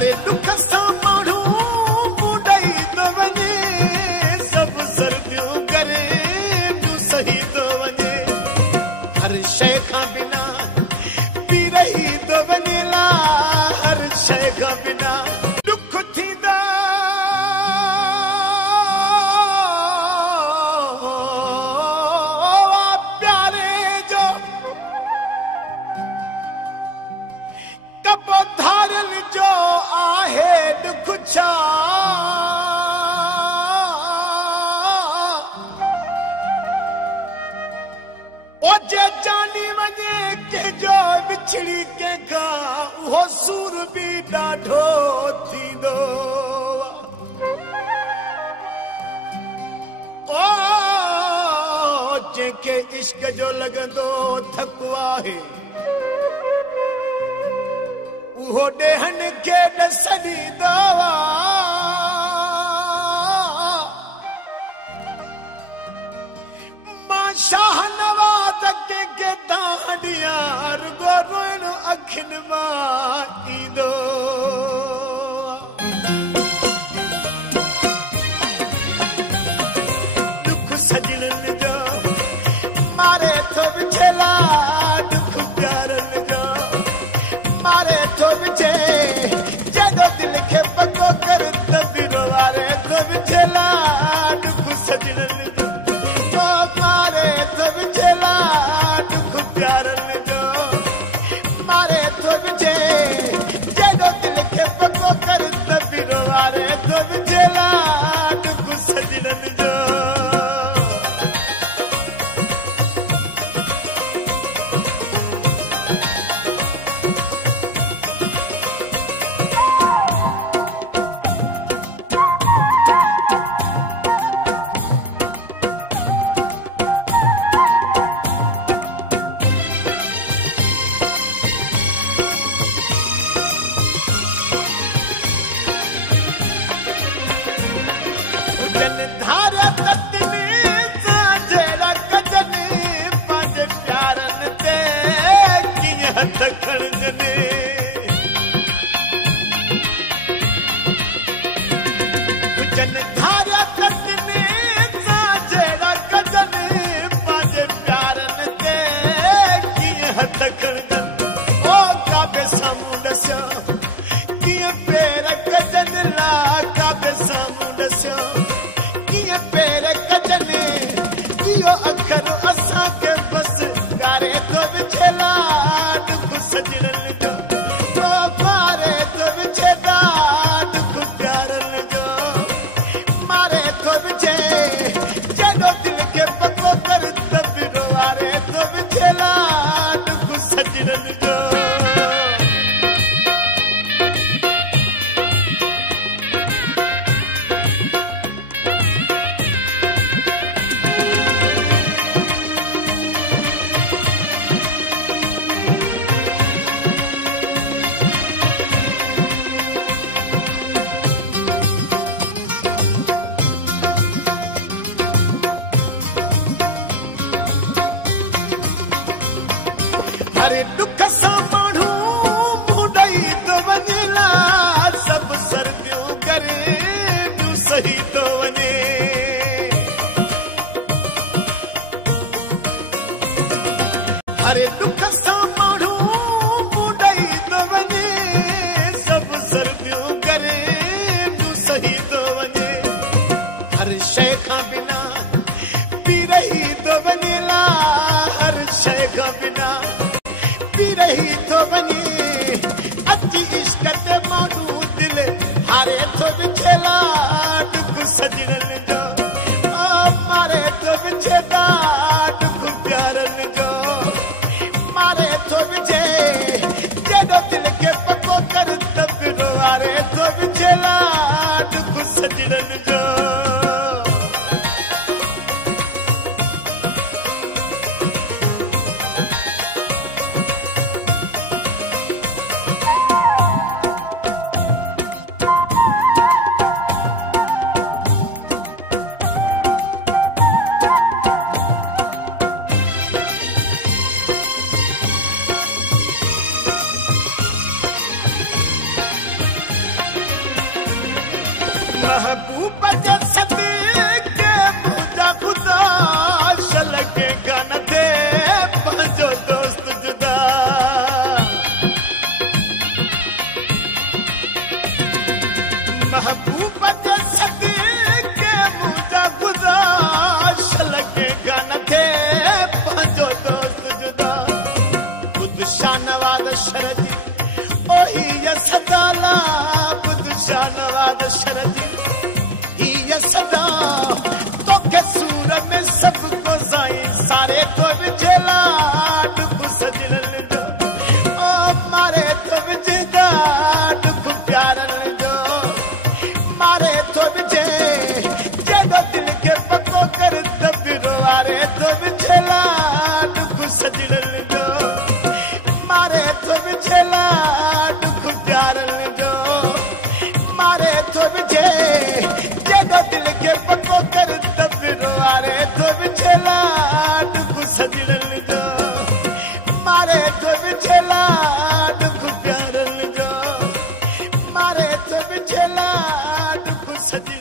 हरे दुख सां माण्हू ॿुॾई थो वञे, सभु सर्दियूं करे तूं सही थो वञे, हर शइ खां बिना पी रही थो वञे ला, हर शइ खां बिना दुख थींदा प्यारे जो कबो धारल जो आहे दुख छा, ओ जे जानी वञे कंहिंजो विछड़ी कंहिंखां उहो सूर बि ॾाढो थींदो, ओ जंहिंखे इश्क जो लॻंदो थकु आहे उहो ॾेहन खे ॾस ॾींदो, मां शाह नवाज़ कंहिंखे दांडिया रुॻो रोइण अखियुनि मां ईंदो, दुख सजणनि जो मारे थो विछेला, दुख प्यारनि जो मारे थो विछे, जॾो दिल खे पको कर तबीरो वारे थो विछेला, दुख सजणनि जो मारे थो विछेला, दुख प्यारनि जो मारे थो विछे, जॾो दिल खे पको कर तबीरो वारे थो विछेला, दुख सजणनि जो। हरे दुख सां माण्हू ॿुॾई थो वञे ला, सभु सर्दियूं करे तूं सही थो वञे, हरे दुख सां माण्हू ॿुॾई थो वञे, सभु सर्दियूं करे तूं सही थो वञे, हर शइ खां बिना पी रही थो वञे ला, हर शइ खां बिना पी रही थो वञे, अची इश्क ते माण्हू दिल हारे थो विछेला, दुख सजणनि जो मारे थो विछेला, दुख प्यारनि जो मारे थो विछे, जॾो दिल खे पको कर तबीरो वारे थो विछेला, दुख सजणनि जो। महबूब जे सदके मुंहिंजा ख़ुदा शलके कान थे पंहिंजो दोस्त जुदा महबूब जे सदके मुंहिंजा ख़ुदा शलके कान थे पंहिंजो दोस्त जुदा बुध शानवाद शरजी ओही सदाला बुध शानवाद शरजी सदा तो के सूर में सबको साईं सारे तो विझेला डुब सजन जो ओ मारे तो विझदा डुब प्यारन जो मारे तो विझे जेडो दिल के पको कर दबिरो वारे तो विझेला डुब सजन जो मारे तो विझेला डुब प्यारन जो मारे तो विझे दिल के पको कर दबिरो वारे तो विझेला डुब सजन जो मारे तो विझेला डुब प्यारन जो मारे तो विझेला डुब सजन